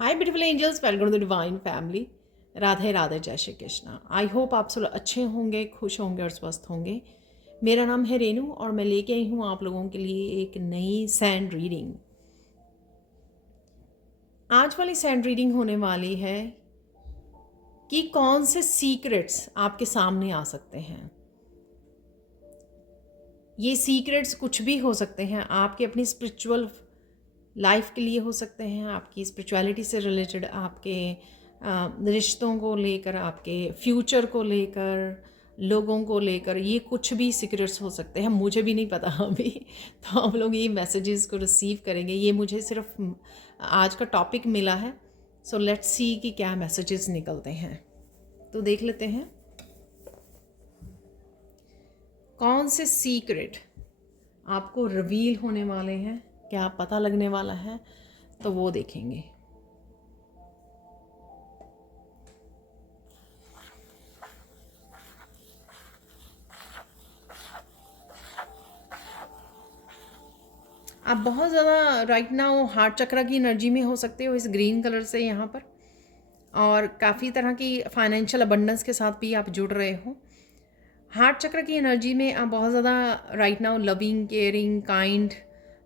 Hi beautiful angels, welcome to the divine family. Radhe Radhe, जय Shri Krishna. I hope आप सब अच्छे होंगे, खुश होंगे और स्वस्थ होंगे। मेरा नाम है रेनू और मैं लेके आई हूँ आप लोगों के लिए एक नई सैंड रीडिंग। आज वाली सैंड रीडिंग होने वाली है कि कौन से सीक्रेट्स आपके सामने आ सकते हैं। ये सीक्रेट्स कुछ भी हो सकते हैं, आपके अपनी स्पिरिचुअल लाइफ के लिए हो सकते हैं, आपकी स्पिरिचुअलिटी से रिलेटेड, आपके रिश्तों को लेकर, आपके फ्यूचर को लेकर, लोगों को लेकर, ये कुछ भी सीक्रेट्स हो सकते हैं। मुझे भी नहीं पता अभी, तो आप लोग ये मैसेजेस को रिसीव करेंगे। ये मुझे सिर्फ आज का टॉपिक मिला है, सो लेट्स सी कि क्या मैसेजेस निकलते हैं। तो देख लेते हैं कौन से सीक्रेट आपको रिवील होने वाले हैं, क्या पता लगने वाला है, तो वो देखेंगे। आप बहुत ज़्यादा राइट नाउ हार्ट चक्र की एनर्जी में हो सकते हो इस ग्रीन कलर से यहाँ पर, और काफ़ी तरह की फाइनेंशियल अबंडेंस के साथ भी आप जुड़ रहे हो। हार्ट चक्र की एनर्जी में आप बहुत ज़्यादा right now loving, caring, kind,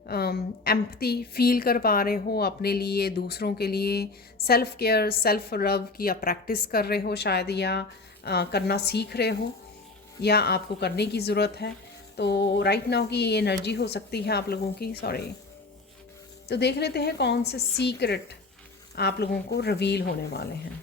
empathy feel कर पा रहे हो अपने लिए, दूसरों के लिए। सेल्फ केयर, सेल्फ लव की आप प्रैक्टिस कर रहे हो शायद, या करना सीख रहे हो, या आपको करने की ज़रूरत है। तो राइट नाउ की ये एनर्जी हो सकती है आप लोगों की। सॉरी, तो देख लेते हैं कौन से सीक्रेट आप लोगों को रिवील होने वाले हैं।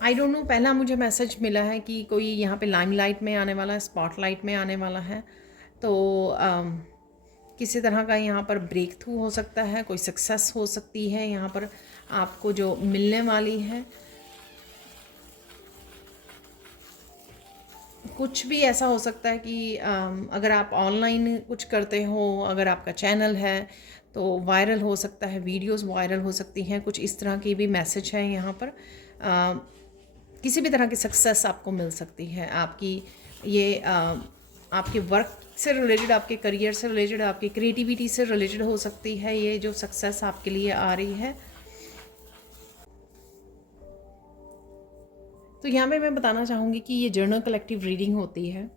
आई डोंट नो, पहला मुझे मैसेज मिला है कि कोई यहाँ पे लाइमलाइट में आने वाला है, स्पॉटलाइट में आने वाला है। तो किसी तरह का यहाँ पर ब्रेक थ्रू हो सकता है, कोई सक्सेस हो सकती है यहाँ पर आपको जो मिलने वाली है। कुछ भी ऐसा हो सकता है कि अगर आप ऑनलाइन कुछ करते हो, अगर आपका चैनल है तो वायरल हो सकता है, वीडियोस वायरल हो सकती हैं। कुछ इस तरह की भी मैसेज है यहाँ पर। किसी भी तरह की सक्सेस आपको मिल सकती है। आपकी ये आपके वर्क से रिलेटेड, आपके करियर से रिलेटेड, आपकी क्रिएटिविटी से रिलेटेड हो सकती है ये जो सक्सेस आपके लिए आ रही है। तो यहाँ पे मैं बताना चाहूँगी कि ये जर्नल कलेक्टिव रीडिंग होती है।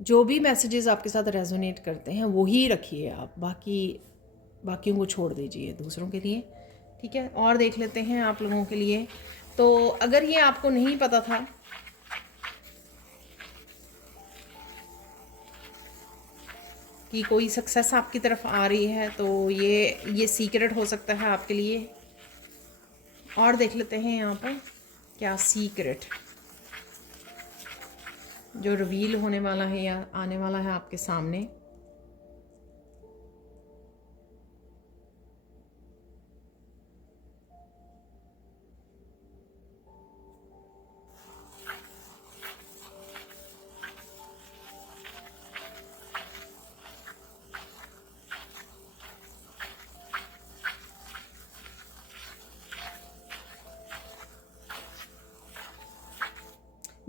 जो भी मैसेजेस आपके साथ रेजोनेट करते हैं वो ही रखिए आप, बाकियों को छोड़ दीजिए दूसरों के लिए, ठीक है। और देख लेते हैं आप लोगों के लिए। तो अगर ये आपको नहीं पता था कि कोई सक्सेस आपकी तरफ आ रही है, तो ये सीक्रेट हो सकता है आपके लिए। और देख लेते हैं यहाँ पर क्या सीक्रेट जो रिवील होने वाला है या आने वाला है आपके सामने।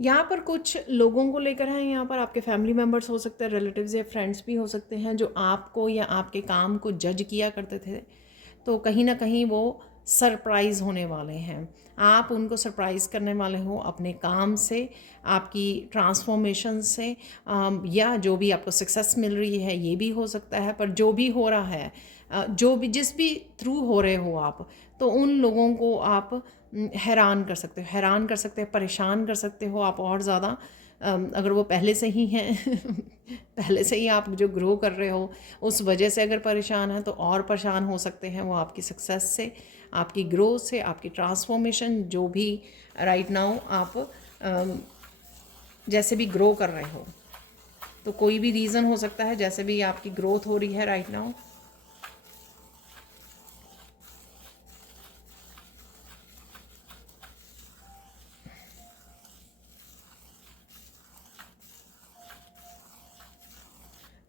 यहाँ पर कुछ लोगों को लेकर है, यहाँ पर आपके फैमिली मेम्बर्स हो सकते हैं, रिलेटिव्स या फ्रेंड्स भी हो सकते हैं, जो आपको या आपके काम को जज किया करते थे। तो कहीं ना कहीं वो सरप्राइज़ होने वाले हैं। आप उनको सरप्राइज़ करने वाले हो अपने काम से, आपकी ट्रांसफॉर्मेशन से, या जो भी आपको सक्सेस मिल रही है ये भी हो सकता है। पर जो भी हो रहा है, जो भी जिस भी थ्रू हो रहे हो आप, तो उन लोगों को आप हैरान कर सकते हो, परेशान कर सकते हो आप और ज़्यादा। अगर वो पहले से ही हैं पहले से ही आप जो ग्रो कर रहे हो उस वजह से अगर परेशान हैं, तो और परेशान हो सकते हैं वो आपकी सक्सेस से, आपकी ग्रोथ से, आपकी ट्रांसफॉर्मेशन, जो भी राइट नाउ आप जैसे भी ग्रो कर रहे हो। तो कोई भी रीज़न हो सकता है, जैसे भी आपकी ग्रोथ हो रही है राइट नाउ।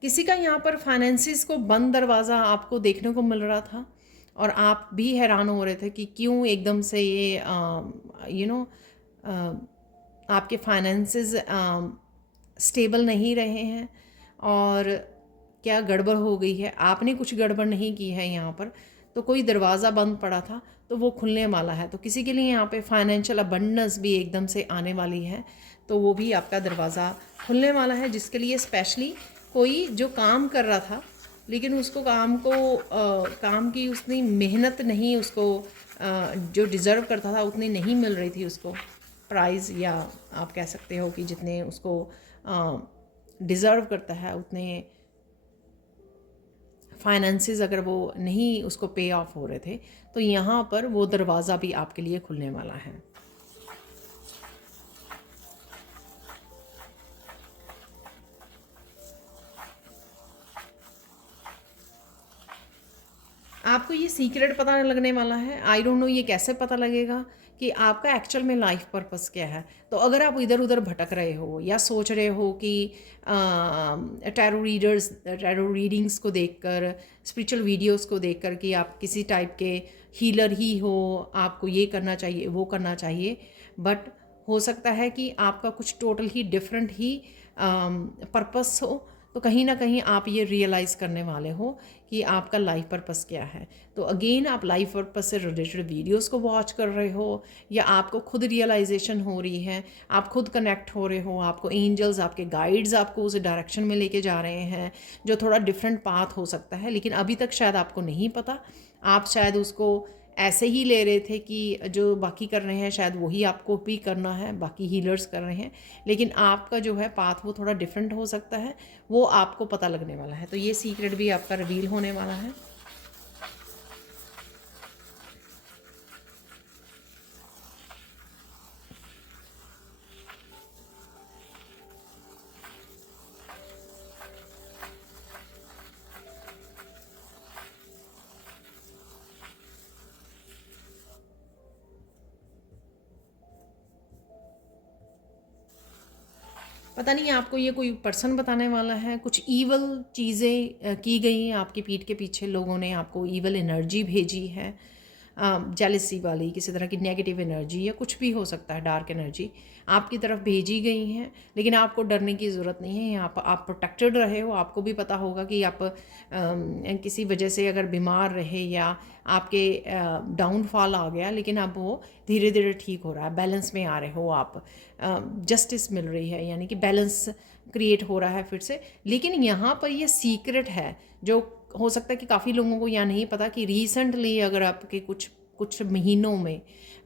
किसी का यहाँ पर फाइनेंसिस को बंद दरवाज़ा आपको देखने को मिल रहा था, और आप भी हैरान हो रहे थे कि क्यों एकदम से ये यू नो आपके फाइनेंसेस स्टेबल नहीं रहे हैं और क्या गड़बड़ हो गई है। आपने कुछ गड़बड़ नहीं की है यहाँ पर, तो कोई दरवाज़ा बंद पड़ा था तो वो खुलने वाला है। तो किसी के लिए यहाँ पे फाइनेंशियल अबंडेंस भी एकदम से आने वाली है, तो वो भी आपका दरवाज़ा खुलने वाला है, जिसके लिए स्पेशली कोई जो काम कर रहा था लेकिन उसको काम की उतनी मेहनत नहीं, उसको जो डिज़र्व करता था उतनी नहीं मिल रही थी उसको प्राइज़, या आप कह सकते हो कि जितने उसको डिज़र्व करता है उतने फाइनेंसेस अगर वो नहीं उसको पे ऑफ हो रहे थे, तो यहाँ पर वो दरवाज़ा भी आपके लिए खुलने वाला है। आपको ये सीक्रेट पता लगने वाला है। आई डोंट नो ये कैसे पता लगेगा कि आपका एक्चुअल में लाइफ पर्पस क्या है। तो अगर आप इधर उधर भटक रहे हो या सोच रहे हो कि टैरो रीडिंग्स को देखकर, स्पिरिचुअल वीडियोस को देखकर कि आप किसी टाइप के हीलर ही हो, आपको ये करना चाहिए वो करना चाहिए, बट हो सकता है कि आपका कुछ टोटल ही डिफरेंट ही पर्पस हो। तो कहीं ना कहीं आप ये रियलाइज़ करने वाले हो कि आपका लाइफ पर्पस क्या है। तो अगेन आप लाइफ पर्पस से रिलेटेड वीडियोस को वॉच कर रहे हो, या आपको खुद रियलाइजेशन हो रही है, आप खुद कनेक्ट हो रहे हो, आपको एंजल्स, आपके गाइड्स आपको उस डायरेक्शन में लेके जा रहे हैं जो थोड़ा डिफरेंट पाथ हो सकता है, लेकिन अभी तक शायद आपको नहीं पता। आप शायद उसको ऐसे ही ले रहे थे कि जो बाकी कर रहे हैं शायद वही आपको भी करना है, बाकी हीलर्स कर रहे हैं, लेकिन आपका जो है पाथ वो थोड़ा डिफरेंट हो सकता है, वो आपको पता लगने वाला है। तो ये सीक्रेट भी आपका रिवील होने वाला है। पता नहीं आपको ये कोई पर्सन बताने वाला है, कुछ ईवल चीज़ें की गई आपकी पीठ के पीछे, लोगों ने आपको ईवल एनर्जी भेजी है, जेलसी वाली किसी तरह की नेगेटिव एनर्जी या कुछ भी हो सकता है, डार्क एनर्जी आपकी तरफ भेजी गई हैं। लेकिन आपको डरने की ज़रूरत नहीं है, यहाँ पर आप प्रोटेक्टेड रहे हो। आपको भी पता होगा कि आप किसी वजह से अगर बीमार रहे या आपके डाउनफॉल आ गया, लेकिन अब वो धीरे धीरे ठीक हो रहा है, बैलेंस में आ रहे हो आप, जस्टिस मिल रही है, यानी कि बैलेंस क्रिएट हो रहा है फिर से। लेकिन यहाँ पर ये सीक्रेट है जो हो सकता है कि काफ़ी लोगों को यहाँ नहीं पता कि रिसेंटली अगर आपके कुछ कुछ महीनों में,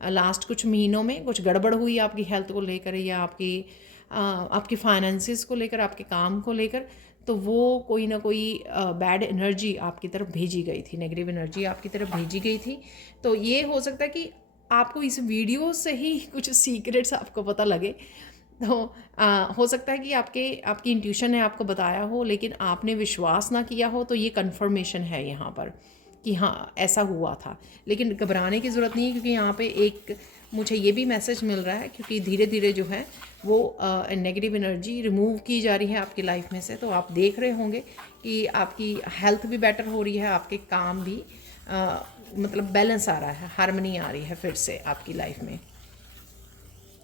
लास्ट कुछ महीनों में कुछ गड़बड़ हुई आपकी हेल्थ को लेकर, या आपकी फाइनेंसिस को लेकर, आपके काम को लेकर, तो वो कोई ना कोई बैड एनर्जी आपकी तरफ भेजी गई थी, नेगेटिव एनर्जी आपकी तरफ भेजी गई थी। तो ये हो सकता है कि आपको इस वीडियो से ही कुछ सीक्रेट्स आपको पता लगे। तो हो सकता है कि आपकी इंट्यूशन ने आपको बताया हो, लेकिन आपने विश्वास ना किया हो, तो ये कन्फर्मेशन है यहाँ पर कि हाँ ऐसा हुआ था। लेकिन घबराने की ज़रूरत नहीं है, क्योंकि यहाँ पे एक मुझे ये भी मैसेज मिल रहा है, क्योंकि धीरे धीरे जो है वो नेगेटिव एनर्जी रिमूव की जा रही है आपकी लाइफ में से। तो आप देख रहे होंगे कि आपकी हेल्थ भी बेटर हो रही है, आपके काम भी मतलब बैलेंस आ रहा है, हार्मनी आ रही है फिर से आपकी लाइफ में,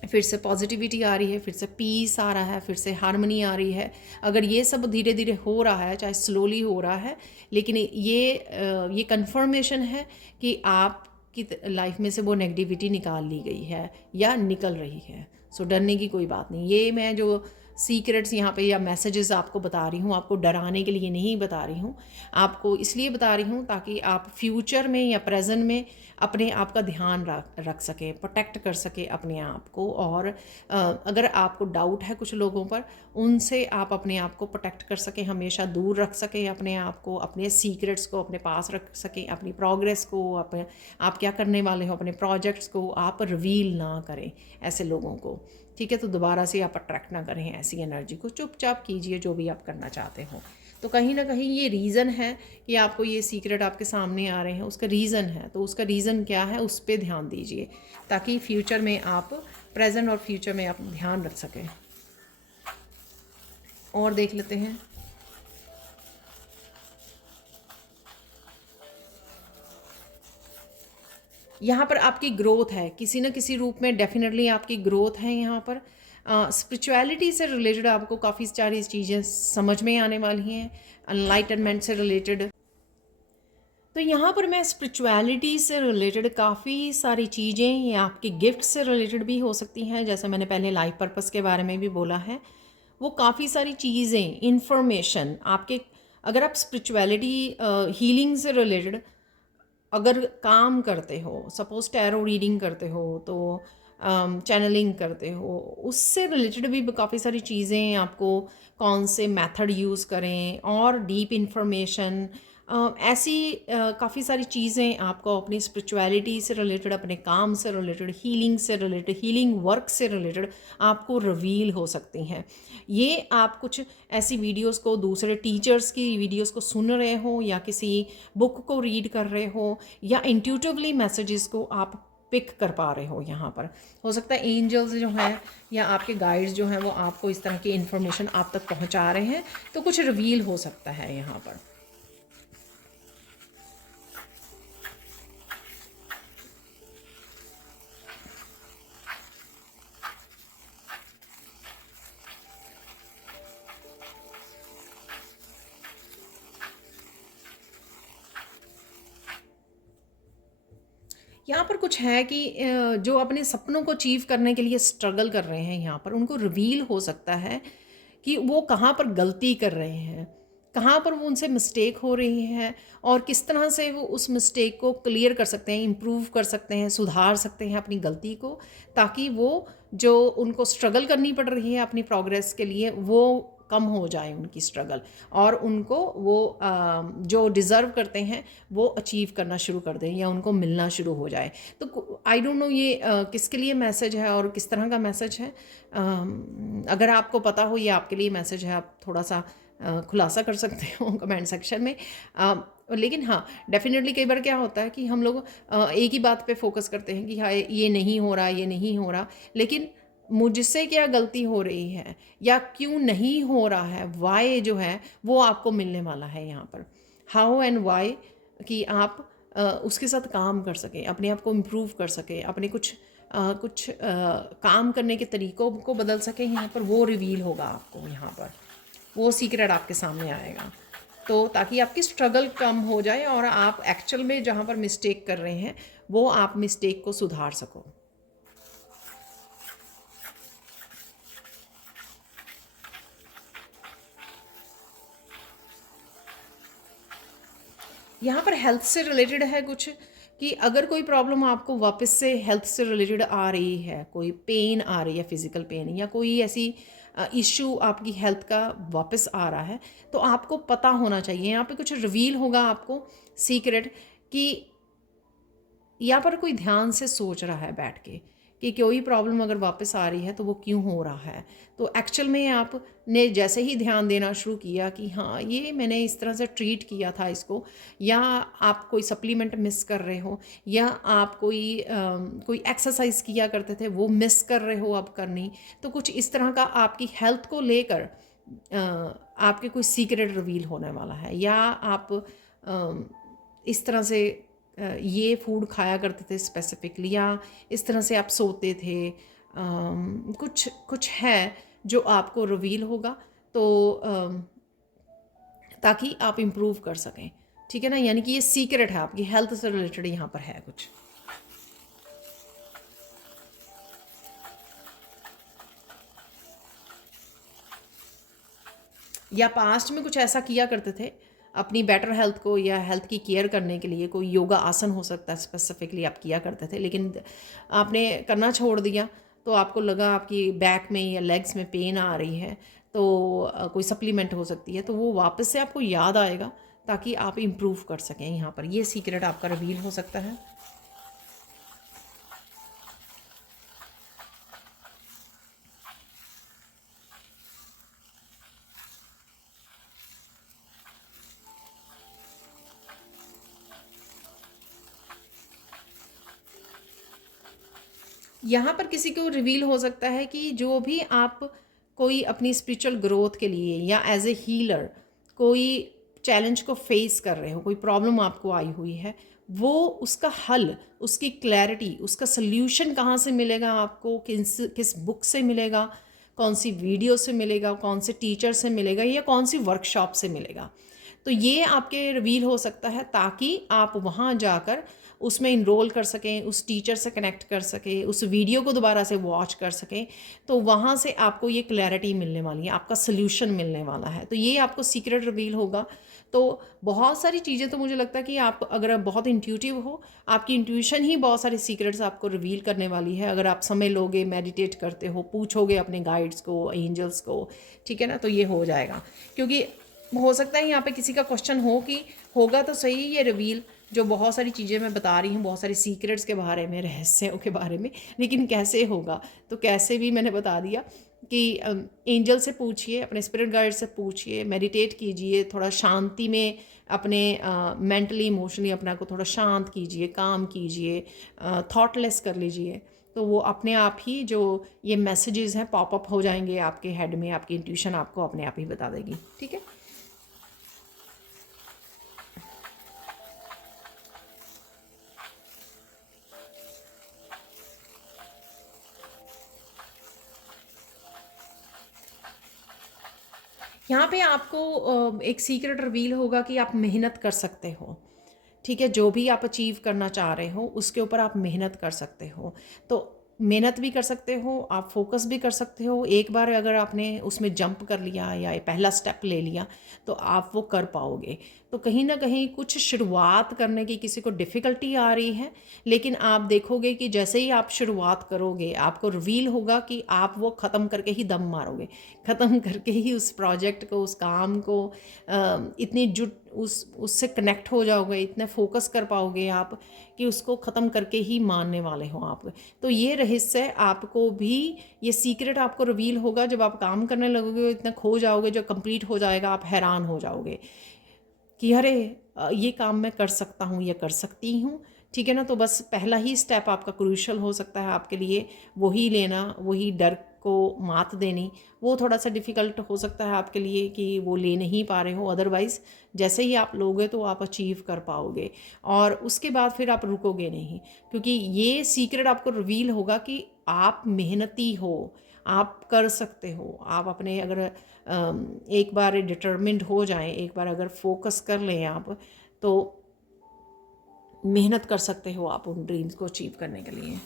फिर से पॉजिटिविटी आ रही है, फिर से पीस आ रहा है, फिर से हार्मनी आ रही है। अगर ये सब धीरे धीरे हो रहा है, चाहे स्लोली हो रहा है, लेकिन ये कंफर्मेशन है कि आपकी लाइफ में से वो नेगेटिविटी निकाल ली गई है या निकल रही है। सो डरने की कोई बात नहीं। ये मैं जो सीक्रेट्स यहाँ पे या मैसेजेस आपको बता रही हूँ, आपको डराने के लिए नहीं बता रही हूँ, आपको इसलिए बता रही हूँ ताकि आप फ्यूचर में या प्रेजेंट में अपने आप का ध्यान रख सकें, प्रोटेक्ट कर सके अपने आप को। और अगर आपको डाउट है कुछ लोगों पर, उनसे आप अपने आप को प्रोटेक्ट कर सकें, हमेशा दूर रख सकें अपने आप को, अपने सीक्रेट्स को अपने पास रख सकें, अपनी प्रोग्रेस को, आप क्या करने वाले हो, अपने प्रोजेक्ट्स को आप रिवील ना करें ऐसे लोगों को। ठीक है, तो दोबारा से आप अट्रैक्ट ना करें ऐसी एनर्जी को, चुपचाप कीजिए जो भी आप करना चाहते हो। तो कहीं ना कहीं ये रीज़न है कि आपको ये सीक्रेट आपके सामने आ रहे हैं, उसका रीज़न है। तो उसका रीज़न क्या है, उस पर ध्यान दीजिए, ताकि फ्यूचर में आप, प्रेजेंट और फ्यूचर में आप ध्यान रख सकें। और देख लेते हैं। यहाँ पर आपकी ग्रोथ है, किसी न किसी रूप में डेफिनेटली आपकी ग्रोथ है यहाँ पर। स्पिरिचुअलिटी से रिलेटेड आपको काफ़ी सारी चीज़ें समझ में आने वाली हैं, एनलाइटनमेंट से रिलेटेड। तो यहाँ पर मैं स्पिरिचुअलिटी से रिलेटेड काफ़ी सारी चीज़ें, ये आपके गिफ्ट से रिलेटेड भी हो सकती हैं, जैसे मैंने पहले लाइफ पर्पस के बारे में भी बोला है। वो काफ़ी सारी चीज़ें, इंफॉर्मेशन आपके, अगर आप स्पिरिचुअलिटी हीलिंग से रिलेटेड अगर काम करते हो, सपोज टैरो रीडिंग करते हो, तो चैनलिंग करते हो, उससे रिलेटेड भी काफ़ी सारी चीज़ें आपको, कौन से मेथड यूज़ करें और डीप इंफॉर्मेशन, ऐसी काफ़ी सारी चीज़ें आपको अपनी स्पिरिचुअलिटी से रिलेटेड, अपने काम से रिलेटेड, हीलिंग से रिलेटेड, हीलिंग वर्क से रिलेटेड आपको रिवील हो सकती हैं। ये आप कुछ ऐसी वीडियोस को, दूसरे टीचर्स की वीडियोस को सुन रहे हो, या किसी बुक को रीड कर रहे हो, या इंट्यूटिवली मैसेजेस को आप पिक कर पा रहे हो। यहाँ पर हो सकता है एंजल्स जो हैं या आपके गाइड्स जो हैं वो आपको इस तरह की इन्फॉर्मेशन आप तक पहुँचा रहे हैं, तो कुछ रिवील हो सकता है यहाँ पर। यहाँ पर कुछ है कि जो अपने सपनों को अचीव करने के लिए स्ट्रगल कर रहे हैं, यहाँ पर उनको रिवील हो सकता है कि वो कहाँ पर गलती कर रहे हैं, कहाँ पर वो उनसे मिस्टेक हो रही है, और किस तरह से वो उस मिस्टेक को क्लियर कर सकते हैं, इम्प्रूव कर सकते हैं, सुधार सकते हैं अपनी गलती को, ताकि वो जो उनको स्ट्रगल करनी पड़ रही है अपनी प्रोग्रेस के लिए, वो कम हो जाए उनकी स्ट्रगल, और उनको वो जो डिज़र्व करते हैं वो अचीव करना शुरू कर दें, या उनको मिलना शुरू हो जाए। तो आई डोंट नो ये किसके लिए मैसेज है और किस तरह का मैसेज है। अगर आपको पता हो ये आपके लिए मैसेज है, आप थोड़ा सा खुलासा कर सकते हो कमेंट सेक्शन में। लेकिन हाँ, डेफिनेटली कई बार क्या होता है कि हम लोग एक ही बात पे फोकस करते हैं कि हाँ ये नहीं हो रहा, ये नहीं हो रहा, लेकिन मुझसे क्या गलती हो रही है या क्यों नहीं हो रहा है, वाई जो है वो आपको मिलने वाला है यहाँ पर। हाउ एंड वाई, कि आप उसके साथ काम कर सकें, अपने आप को इम्प्रूव कर सकें, अपने कुछ काम करने के तरीक़ों को बदल सकें, यहाँ पर वो रिवील होगा आपको। यहाँ पर वो सीक्रेट आपके सामने आएगा, तो ताकि आपकी स्ट्रगल कम हो जाए और आप एक्चुअल में जहाँ पर मिस्टेक कर रहे हैं वो आप मिस्टेक को सुधार सको। यहाँ पर हेल्थ से रिलेटेड है कुछ, कि अगर कोई प्रॉब्लम आपको वापस से हेल्थ से रिलेटेड आ रही है, कोई पेन आ रही है, फिज़िकल पेन, या कोई ऐसी इशू आपकी हेल्थ का वापस आ रहा है, तो आपको पता होना चाहिए, यहाँ पे कुछ रिवील होगा आपको सीक्रेट, कि यहाँ पर कोई ध्यान से सोच रहा है बैठ के कि कोई प्रॉब्लम अगर वापस आ रही है तो वो क्यों हो रहा है। तो एक्चुअल में आपने जैसे ही ध्यान देना शुरू किया कि हाँ ये मैंने इस तरह से ट्रीट किया था इसको, या आप कोई सप्लीमेंट मिस कर रहे हो, या आप कोई एक्सरसाइज किया करते थे वो मिस कर रहे हो अब करनी, तो कुछ इस तरह का आपकी हेल्थ को लेकर आपके कोई सीक्रेट रिवील होने वाला है। या आप इस तरह से ये फूड खाया करते थे स्पेसिफिकली, या इस तरह से आप सोते थे, कुछ कुछ है जो आपको रिवील होगा, तो ताकि आप इम्प्रूव कर सकें। ठीक है ना, यानी कि ये सीक्रेट है आपकी हेल्थ से रिलेटेड, यहाँ पर है कुछ। या पास्ट में कुछ ऐसा किया करते थे अपनी बेटर हेल्थ को या हेल्थ की केयर करने के लिए, कोई योगा आसन हो सकता है स्पेसिफिकली आप किया करते थे, लेकिन आपने करना छोड़ दिया, तो आपको लगा आपकी बैक में या लेग्स में पेन आ रही है, तो कोई सप्लीमेंट हो सकती है, तो वो वापस से आपको याद आएगा ताकि आप इम्प्रूव कर सकें। यहाँ पर ये सीक्रेट आपका रिवील हो सकता है। यहाँ पर किसी को रिवील हो सकता है कि जो भी आप कोई अपनी स्पिरिचुअल ग्रोथ के लिए या एज ए हीलर कोई चैलेंज को फेस कर रहे हो, कोई प्रॉब्लम आपको आई हुई है, वो उसका हल, उसकी क्लैरिटी, उसका सल्यूशन कहाँ से मिलेगा आपको, किस बुक से मिलेगा, कौन सी वीडियो से मिलेगा, कौन से टीचर से मिलेगा, या कौन सी वर्कशॉप से मिलेगा। तो ये आपके रिवील हो सकता है ताकि आप वहाँ जाकर उसमें इनरोल कर सकें, उस टीचर से कनेक्ट कर सकें, उस वीडियो को दोबारा से वॉच कर सकें। तो वहाँ से आपको ये क्लैरिटी मिलने वाली है, आपका सल्यूशन मिलने वाला है। तो ये आपको सीक्रेट रिवील होगा। तो बहुत सारी चीज़ें, तो मुझे लगता है कि आप अगर बहुत इंट्यूटिव हो, आपकी इंट्यूशन ही बहुत सारे सीक्रेट्स आपको रिवील करने वाली है। अगर आप समय लोगे, मेडिटेट करते हो, पूछोगे अपने गाइड्स को, एंजल्स को, ठीक है ना, तो ये हो जाएगा। क्योंकि हो सकता है यहाँ पे किसी का क्वेश्चन हो कि होगा तो सही ये रिवील, जो बहुत सारी चीज़ें मैं बता रही हूँ, बहुत सारी सीक्रेट्स के बारे में, रहस्यों के बारे में, लेकिन कैसे होगा। तो कैसे भी मैंने बता दिया कि एंजल से पूछिए, अपने स्पिरिट गाइड से पूछिए, मेडिटेट कीजिए, थोड़ा शांति में अपने मेंटली इमोशनली अपना को थोड़ा शांत कीजिए, काम कीजिए, थॉटलेस कर लीजिए। तो वो अपने आप ही जो ये मैसेजेस हैं पॉपअप हो जाएंगे आपके हेड में, आपकी इंट्यूशन आपको अपने आप ही बता देगी। ठीक है। यहाँ पे आपको एक सीक्रेट रिवील होगा कि आप मेहनत कर सकते हो। ठीक है, जो भी आप अचीव करना चाह रहे हो उसके ऊपर आप मेहनत कर सकते हो। तो मेहनत भी कर सकते हो, आप फोकस भी कर सकते हो। एक बार अगर आपने उसमें जंप कर लिया या पहला स्टेप ले लिया तो आप वो कर पाओगे। तो कहीं ना कहीं कुछ शुरुआत करने की किसी को डिफ़िकल्टी आ रही है, लेकिन आप देखोगे कि जैसे ही आप शुरुआत करोगे आपको रिवील होगा कि आप वो ख़त्म करके ही दम मारोगे, ख़त्म करके ही उस प्रोजेक्ट को, उस काम को इतनी जुट उससे कनेक्ट हो जाओगे, इतने फोकस कर पाओगे आप कि उसको ख़त्म करके ही मानने वाले हो आप। तो ये रहस्य आपको भी, ये सीक्रेट आपको रिवील होगा जब आप काम करने लगोगे, इतना खो जाओगे, जो कंप्लीट हो जाएगा आप हैरान हो जाओगे कि अरे ये काम मैं कर सकता हूँ या कर सकती हूँ। ठीक है ना। तो बस पहला ही स्टेप आपका क्रूशल हो सकता है आपके लिए, वही लेना, वही डर को मात देनी, वो थोड़ा सा डिफ़िकल्ट हो सकता है आपके लिए कि वो ले नहीं पा रहे हो। अदरवाइज़ जैसे ही आप लोगे तो आप अचीव कर पाओगे, और उसके बाद फिर आप रुकोगे नहीं, क्योंकि ये सीक्रेट आपको रिवील होगा कि आप मेहनती हो, आप कर सकते हो। आप अपने अगर एक बार डिटर्मिन्ड हो जाएं, एक बार अगर फोकस कर लें आप, तो मेहनत कर सकते हो आप उन ड्रीम्स को अचीव करने के लिए।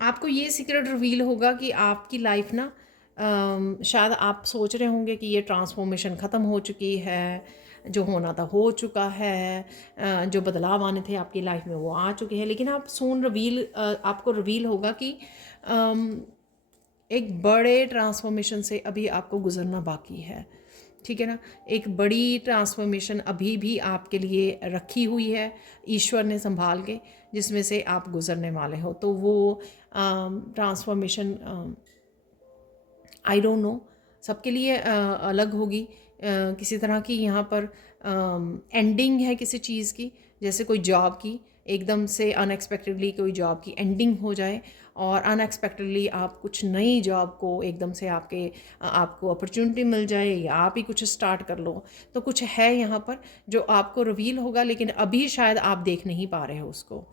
आपको ये सीक्रेट रिवील होगा कि आपकी लाइफ ना, शायद आप सोच रहे होंगे कि ये ट्रांसफॉर्मेशन ख़त्म हो चुकी है, जो होना था हो चुका है, जो बदलाव आने थे आपकी लाइफ में वो आ चुके हैं। लेकिन आप सोन रिवील आपको रिवील होगा कि अम, एक बड़े ट्रांसफॉर्मेशन से अभी आपको गुजरना बाकी है। ठीक है ना। एक बड़ी ट्रांसफॉर्मेशन अभी भी आपके लिए रखी हुई है ईश्वर ने संभाल के, जिसमें से आप गुजरने वाले हो। तो वो ट्रांसफॉर्मेशन आई डोंट नो सबके लिए अलग होगी। किसी तरह की यहाँ पर एंडिंग है किसी चीज़ की, जैसे कोई जॉब की एकदम से अनएक्सपेक्टेडली कोई जॉब की एंडिंग हो जाए, और अनएक्सपेक्टेडली आप कुछ नई जॉब को एकदम से आपको अपॉर्चुनिटी मिल जाए, या आप ही कुछ स्टार्ट कर लो। तो कुछ है यहाँ पर जो आपको रिवील होगा, लेकिन अभी शायद आप देख नहीं पा रहे हो उसको।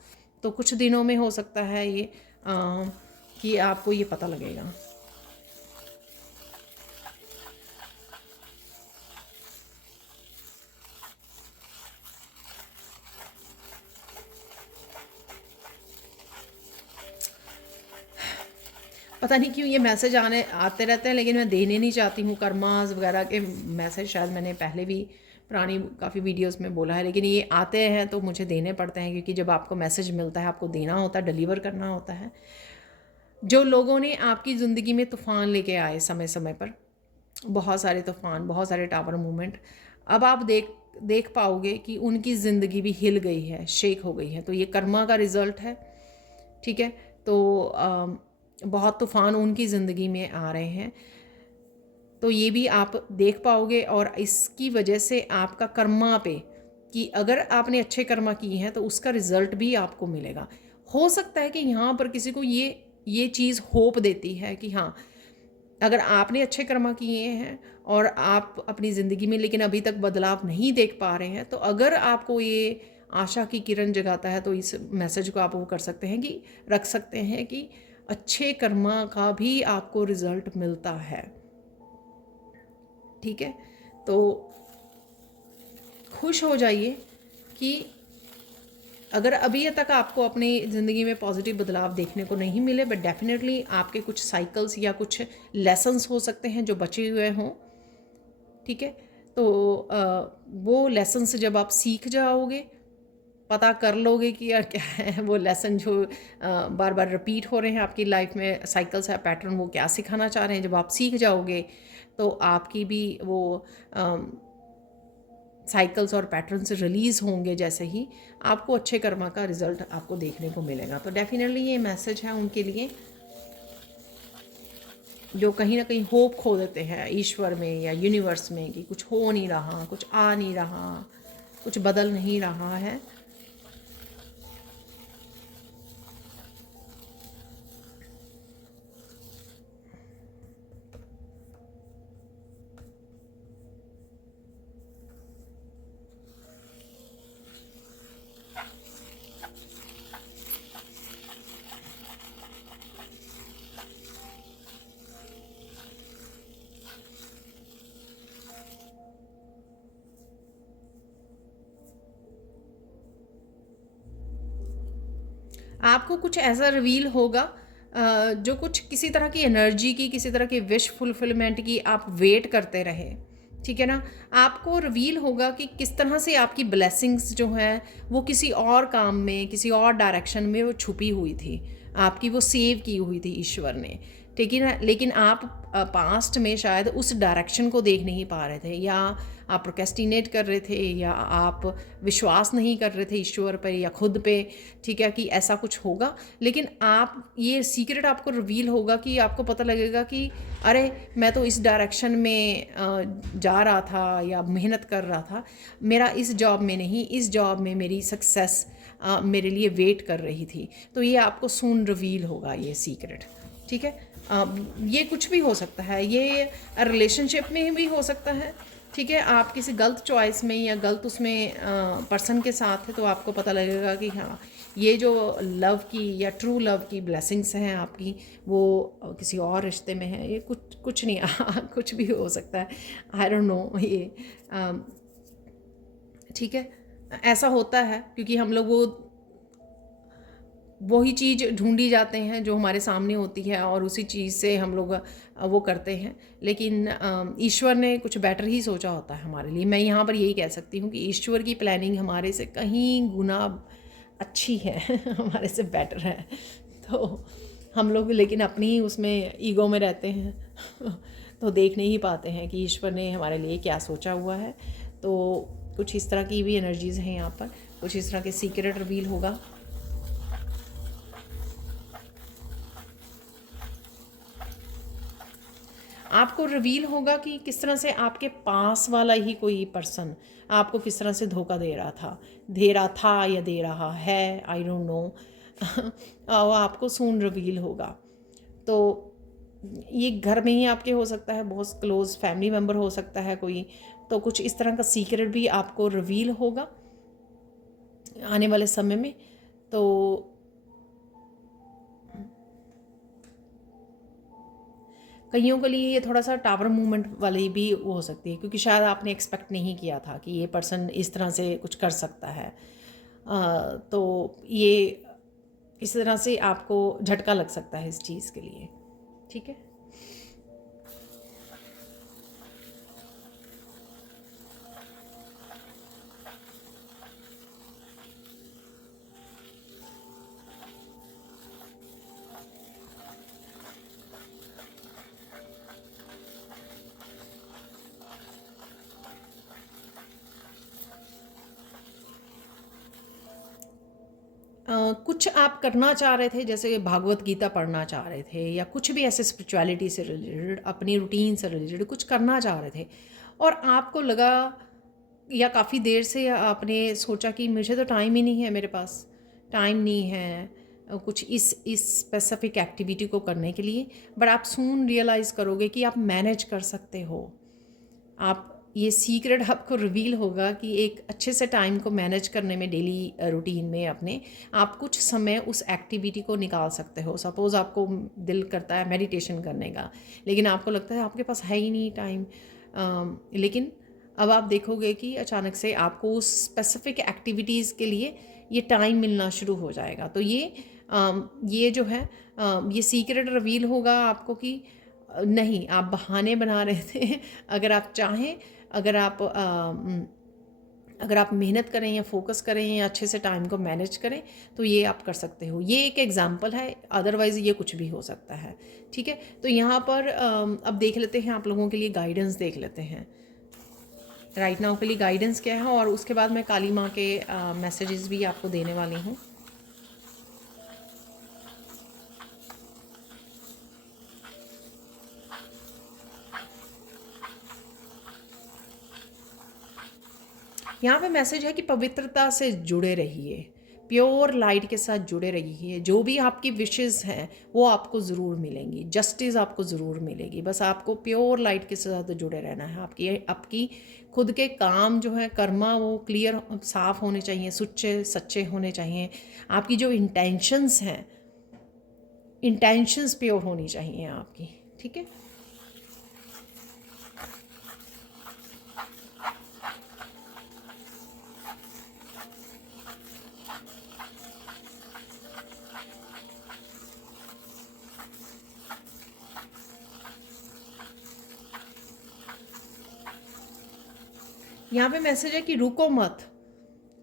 तो कुछ दिनों में हो सकता है ये कि आपको ये पता लगेगा। पता नहीं क्यों ये मैसेज आते रहते हैं, लेकिन मैं देने नहीं चाहती हूँ। कर्मास वगैरह के मैसेज शायद मैंने पहले भी पुरानी काफ़ी वीडियोस में बोला है, लेकिन ये आते हैं तो मुझे देने पड़ते हैं, क्योंकि जब आपको मैसेज मिलता है आपको देना होता है, डिलीवर करना होता है। जो लोगों ने आपकी ज़िंदगी में तूफ़ान लेके आए समय समय पर, बहुत सारे तूफ़ान, बहुत सारे टावर मूवमेंट, अब आप देख पाओगे कि उनकी ज़िंदगी भी हिल गई है, शेक हो गई है। तो ये कर्मा का रिज़ल्ट है। ठीक है। तो बहुत तूफ़ान उनकी ज़िंदगी में आ रहे हैं, तो ये भी आप देख पाओगे। और इसकी वजह से आपका कर्मा पे, कि अगर आपने अच्छे कर्मा किए हैं तो उसका रिज़ल्ट भी आपको मिलेगा। हो सकता है कि यहाँ पर किसी को ये चीज़ होप देती है कि हाँ, अगर आपने अच्छे कर्मा किए हैं और आप अपनी ज़िंदगी में लेकिन अभी तक बदलाव नहीं देख पा रहे हैं, तो अगर आपको ये आशा की किरण जगाता है तो इस मैसेज को आप वो कर सकते हैं कि रख सकते हैं कि अच्छे कर्मा का भी आपको रिज़ल्ट मिलता है। ठीक है। तो खुश हो जाइए कि अगर अभी तक आपको अपनी ज़िंदगी में पॉजिटिव बदलाव देखने को नहीं मिले, बट डेफिनेटली आपके कुछ साइकिल्स या कुछ लेसन्स हो सकते हैं जो बचे हुए हों। ठीक है। तो वो लेसन्स जब आप सीख जाओगे, पता कर लोगे कि यार क्या है वो लेसन जो बार बार रिपीट हो रहे हैं आपकी लाइफ में, साइकिल्स है, पैटर्न, वो क्या सिखाना चाह रहे हैं, जब आप सीख जाओगे तो आपकी भी वो साइकिल्स और पैटर्न्स रिलीज़ होंगे। जैसे ही आपको अच्छे कर्मा का रिज़ल्ट आपको देखने को मिलेगा। तो डेफिनेटली ये मैसेज है उनके लिए जो कहीं ना कहीं होप खो देते हैं ईश्वर में या यूनिवर्स में कि कुछ हो नहीं रहा, कुछ आ नहीं रहा, कुछ बदल नहीं रहा है। आपको कुछ ऐसा रिवील होगा जो कुछ किसी तरह की एनर्जी की, किसी तरह की विश फुलफिलमेंट की आप वेट करते रहे। ठीक है ना। आपको रिवील होगा कि किस तरह से आपकी ब्लेसिंग्स जो हैं वो किसी और काम में, किसी और डायरेक्शन में वो छुपी हुई थी, आपकी वो सेव की हुई थी ईश्वर ने। ठीक है ना। लेकिन आप पास्ट में शायद उस डायरेक्शन को देख नहीं पा रहे थे, या आप प्रोक्रेस्टिनेट कर रहे थे, या आप विश्वास नहीं कर रहे थे ईश्वर पर या खुद पे। ठीक है, कि ऐसा कुछ होगा। लेकिन आप ये सीक्रेट आपको रिवील होगा कि आपको पता लगेगा कि अरे मैं तो इस डायरेक्शन में जा रहा था या मेहनत कर रहा था, मेरा इस जॉब में नहीं, इस जॉब में मेरी सक्सेस मेरे लिए वेट कर रही थी। तो ये आपको सून रिवील होगा ये सीक्रेट। ठीक है। ये कुछ भी हो सकता है, ये रिलेशनशिप में भी हो सकता है। ठीक है। आप किसी गलत चॉइस में या गलत उसमें पर्सन के साथ है तो आपको पता लगेगा कि हाँ, ये जो लव की या ट्रू लव की ब्लेसिंग्स हैं आपकी, वो किसी और रिश्ते में है। ये कुछ कुछ नहीं कुछ भी हो सकता है। आई डोंट नो ये ठीक है। ऐसा होता है क्योंकि हम लोग वही चीज़ ढूंढी जाते हैं जो हमारे सामने होती है और उसी चीज़ से हम लोग वो करते हैं। लेकिन ईश्वर ने कुछ बेटर ही सोचा होता है हमारे लिए। मैं यहाँ पर यही कह सकती हूँ कि ईश्वर की प्लानिंग हमारे से कहीं गुना अच्छी है हमारे से बेटर है। तो हम लोग लेकिन अपनी ही उसमें ईगो में रहते हैं तो देख नहीं पाते हैं कि ईश्वर ने हमारे लिए क्या सोचा हुआ है। तो कुछ इस तरह की भी एनर्जीज़ हैं यहाँ पर, कुछ इस तरह के सीक्रेट रिवील होगा। आपको रिवील होगा कि किस तरह से आपके पास वाला ही कोई पर्सन आपको किस तरह से धोखा दे रहा था या दे रहा है, आई डोंट नो वो आपको सून रिवील होगा। तो ये घर में ही आपके हो सकता है, बहुत क्लोज फैमिली मेम्बर हो सकता है कोई। तो कुछ इस तरह का सीक्रेट भी आपको रिवील होगा आने वाले समय में। तो कईयों के लिए ये थोड़ा सा टावर मूवमेंट वाली भी हो सकती है, क्योंकि शायद आपने एक्सपेक्ट नहीं किया था कि ये पर्सन इस तरह से कुछ कर सकता है। तो ये इस तरह से आपको झटका लग सकता है इस चीज़ के लिए। ठीक है। कुछ आप करना चाह रहे थे, जैसे भागवत गीता पढ़ना चाह रहे थे या कुछ भी ऐसे स्पिरिचुअलिटी से रिलेटेड, अपनी रूटीन से रिलेटेड कुछ करना चाह रहे थे, और आपको लगा या काफ़ी देर से आपने सोचा कि मुझे तो टाइम ही नहीं है, मेरे पास टाइम नहीं है कुछ इस स्पेसिफिक एक्टिविटी को करने के लिए, बट आप सून रियलाइज़ करोगे कि आप मैनेज कर सकते हो। आप ये सीक्रेट आपको रिवील होगा कि एक अच्छे से टाइम को मैनेज करने में, डेली रूटीन में अपने, आप कुछ समय उस एक्टिविटी को निकाल सकते हो। सपोज़ आपको दिल करता है मेडिटेशन करने का, लेकिन आपको लगता है आपके पास है ही नहीं टाइम, लेकिन अब आप देखोगे कि अचानक से आपको उस स्पेसिफिक एक्टिविटीज़ के लिए ये टाइम मिलना शुरू हो जाएगा। तो ये जो है ये सीक्रेट रिवील होगा आपको कि नहीं, आप बहाने बना रहे थे। अगर आप चाहें, अगर आप अगर आप मेहनत करें या फोकस करें या अच्छे से टाइम को मैनेज करें, तो ये आप कर सकते हो। ये एक एग्जांपल है, अदरवाइज़ ये कुछ भी हो सकता है। ठीक है, तो यहाँ पर अब देख लेते हैं, आप लोगों के लिए गाइडेंस देख लेते हैं राइट नाउ के लिए गाइडेंस क्या है, और उसके बाद मैं काली माँ के मैसेजेस भी आपको देने वाली हूँ। यहाँ पे मैसेज है कि पवित्रता से जुड़े रहिए, प्योर लाइट के साथ जुड़े रहिए। जो भी आपकी विशेज़ हैं वो आपको ज़रूर मिलेंगी, जस्टिस आपको ज़रूर मिलेगी। बस आपको प्योर लाइट के साथ जुड़े रहना है। आपकी आपकी खुद के काम जो है, कर्मा, वो क्लियर साफ़ होने चाहिए, सच्चे होने चाहिए। आपकी जो इंटेंशंस हैं, इंटेंशंस प्योर होनी चाहिए आपकी। ठीक है, यहाँ पे मैसेज है कि रुको मत।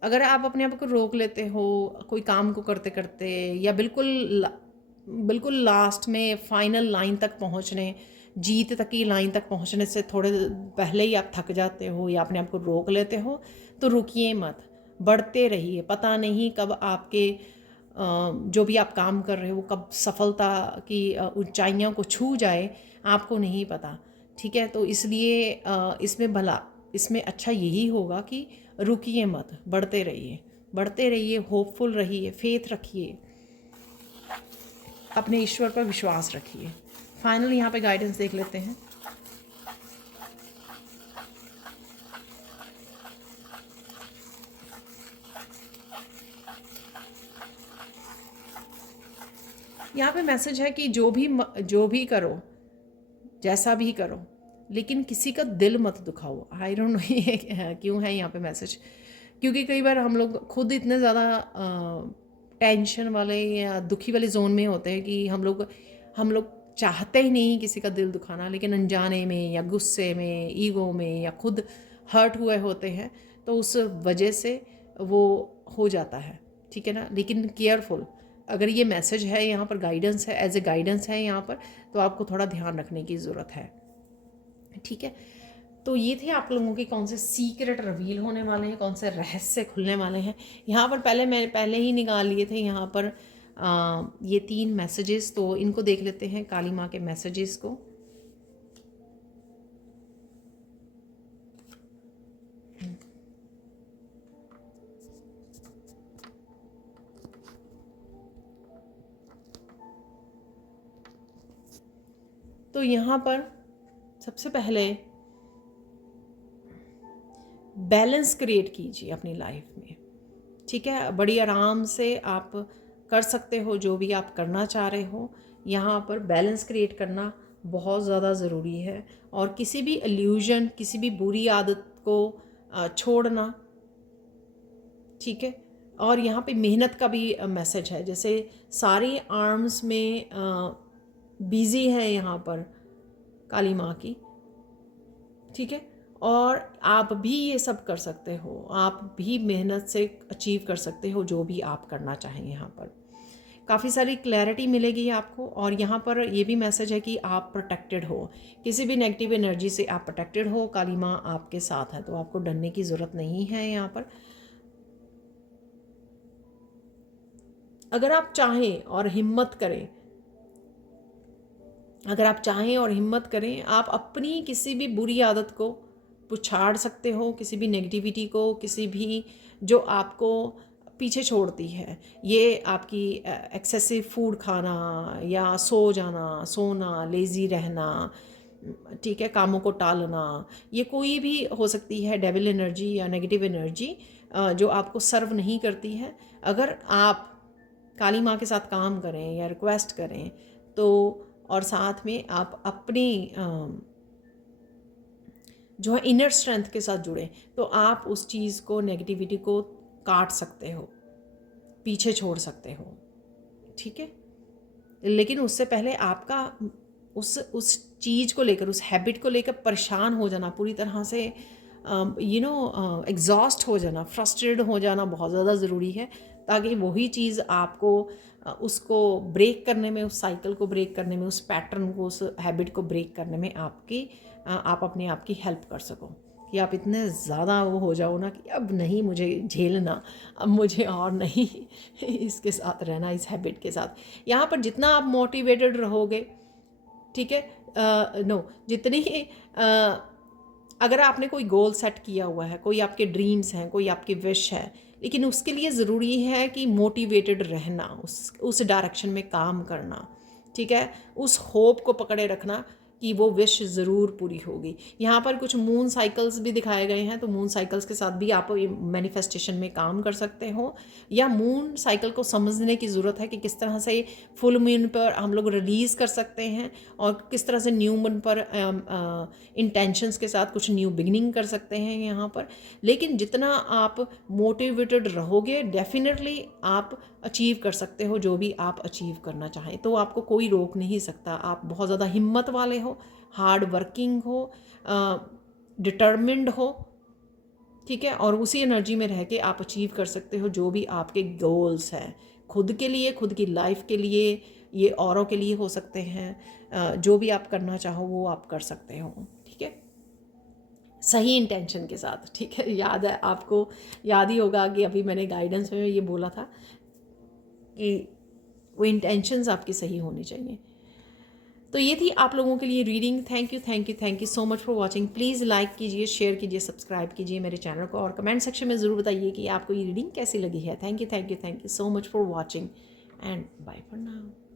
अगर आप अपने आप को रोक लेते हो कोई काम को करते करते, या बिल्कुल लास्ट में फाइनल लाइन तक पहुँचने, जीत तक की लाइन तक पहुँचने से थोड़े पहले ही आप थक जाते हो या अपने आप को रोक लेते हो, तो रुकिए मत, बढ़ते रहिए। पता नहीं कब आपके जो भी आप काम कर रहे हो, कब सफलता की ऊंचाइयों को छू जाए, आपको नहीं पता। ठीक है, तो इसलिए इसमें अच्छा यही होगा कि रुकिए मत, बढ़ते रहिए, होपफुल रहिए, फेथ रखिए, अपने ईश्वर पर विश्वास रखिए। फाइनल यहाँ पे गाइडेंस देख लेते हैं। यहाँ पे मैसेज है कि जो भी करो, जैसा भी करो, लेकिन किसी का दिल मत दुखाओ। आई डोंट नो ये क्यों है यहाँ पे मैसेज, क्योंकि कई बार हम लोग खुद इतने ज़्यादा टेंशन वाले या दुखी वाले जोन में होते हैं कि हम लोग चाहते ही नहीं किसी का दिल दुखाना, लेकिन अनजाने में या गुस्से में, ईगो में, या खुद हर्ट हुए होते हैं, तो उस वजह से वो हो जाता है। ठीक है ना, लेकिन केयरफुल, अगर ये मैसेज है यहाँ पर, गाइडेंस है, एज ए गाइडेंस है यहाँ पर, तो आपको थोड़ा ध्यान रखने की ज़रूरत है। ठीक है, तो ये थे आप लोगों के कौन से सीक्रेट रिवील होने वाले हैं, कौन से रहस्य खुलने वाले हैं। यहाँ पर मैंने पहले ही निकाल लिए थे यहाँ पर ये 3 मैसेजेस, तो इनको देख लेते हैं, काली माँ के मैसेजेस को। तो यहाँ पर सबसे पहले बैलेंस क्रिएट कीजिए अपनी लाइफ में। ठीक है, बड़ी आराम से आप कर सकते हो जो भी आप करना चाह रहे हो। यहाँ पर बैलेंस क्रिएट करना बहुत ज़्यादा ज़रूरी है, और किसी भी इल्यूजन, किसी भी बुरी आदत को छोड़ना। ठीक है, और यहाँ पे मेहनत का भी मैसेज है, जैसे सारी आर्म्स में बिजी है यहाँ पर काली माँ की। ठीक है, और आप भी ये सब कर सकते हो, आप भी मेहनत से अचीव कर सकते हो जो भी आप करना चाहें। यहाँ पर काफ़ी सारी क्लैरिटी मिलेगी आपको, और यहाँ पर ये भी मैसेज है कि आप प्रोटेक्टेड हो, किसी भी नेगेटिव एनर्जी से आप प्रोटेक्टेड हो। काली माँ आपके साथ है, तो आपको डरने की ज़रूरत नहीं है यहाँ पर। अगर आप चाहें और हिम्मत करें, अगर आप चाहें और हिम्मत करें, आप अपनी किसी भी बुरी आदत को पुछाड़ सकते हो, किसी भी नेगेटिविटी को, किसी भी जो आपको पीछे छोड़ती है। ये आपकी एक्सेसिव फूड खाना या सो जाना, सोना, लेज़ी रहना, ठीक है, कामों को टालना, ये कोई भी हो सकती है डेविल एनर्जी या नेगेटिव एनर्जी जो आपको सर्व नहीं करती है। अगर आप काली माँ के साथ काम करें या रिक्वेस्ट करें तो, और साथ में आप अपनी जो है इनर स्ट्रेंथ के साथ जुड़ें, तो आप उस चीज़ को, नेगेटिविटी को काट सकते हो, पीछे छोड़ सकते हो, ठीक है। लेकिन उससे पहले आपका उस चीज़ को लेकर, उस हैबिट को लेकर परेशान हो जाना, पूरी तरह से एग्जॉस्ट हो जाना, फ्रस्ट्रेटेड हो जाना बहुत ज़्यादा ज़रूरी है, ताकि वही चीज़ आपको उसको ब्रेक करने में, उस साइकिल को ब्रेक करने में, उस पैटर्न को, उस हैबिट को ब्रेक करने में आप अपने आप की हेल्प कर सको। कि आप इतने ज़्यादा वो हो जाओ ना कि अब नहीं मुझे झेलना, अब मुझे और नहीं इसके साथ रहना, इस हैबिट के साथ। यहाँ पर जितना आप मोटिवेटेड रहोगे, ठीक है, जितनी अगर आपने कोई गोल सेट किया हुआ है, कोई आपके ड्रीम्स हैं, कोई आपकी विश है, लेकिन उसके लिए ज़रूरी है कि मोटिवेटेड रहना, उस डायरेक्शन में काम करना, ठीक है, उस होप को पकड़े रखना कि वो विश ज़रूर पूरी होगी। यहाँ पर कुछ मून साइकिल्स भी दिखाए गए हैं, तो मून साइकिल्स के साथ भी आप मैनिफेस्टेशन में काम कर सकते हो, या मून साइकिल को समझने की ज़रूरत है कि किस तरह से फुल मून पर हम लोग रिलीज़ कर सकते हैं और किस तरह से न्यू मून पर इंटेंशंस के साथ कुछ न्यू बिगनिंग कर सकते हैं यहाँ पर। लेकिन जितना आप मोटिवेटेड रहोगे, डेफिनेटली आप अचीव कर सकते हो जो भी आप अचीव करना चाहें, तो आपको कोई रोक नहीं सकता। आप बहुत ज़्यादा हिम्मत वाले हो, हार्ड वर्किंग हो, डिटर्मिन्ड हो, ठीक है, और उसी एनर्जी में रह के आप अचीव कर सकते हो जो भी आपके गोल्स हैं, खुद के लिए, खुद की लाइफ के लिए, ये औरों के लिए हो सकते हैं। जो भी आप करना चाहो वो आप कर सकते हो, ठीक है, सही इंटेंशन के साथ, ठीक है। याद है आपको, याद ही होगा कि अभी मैंने गाइडेंस में ये बोला था कि वो इंटेंशंस आपकी सही होनी चाहिए। तो ये थी आप लोगों के लिए reading. Thank you, thank you, thank you so much for watching. Please like कीजिए, शेयर कीजिए, सब्सक्राइब कीजिए मेरे चैनल को, और कमेंट सेक्शन में ज़रूर बताइए कि आपको ये रीडिंग कैसी लगी है। Thank you, thank you, thank you so much for watching, and bye for now.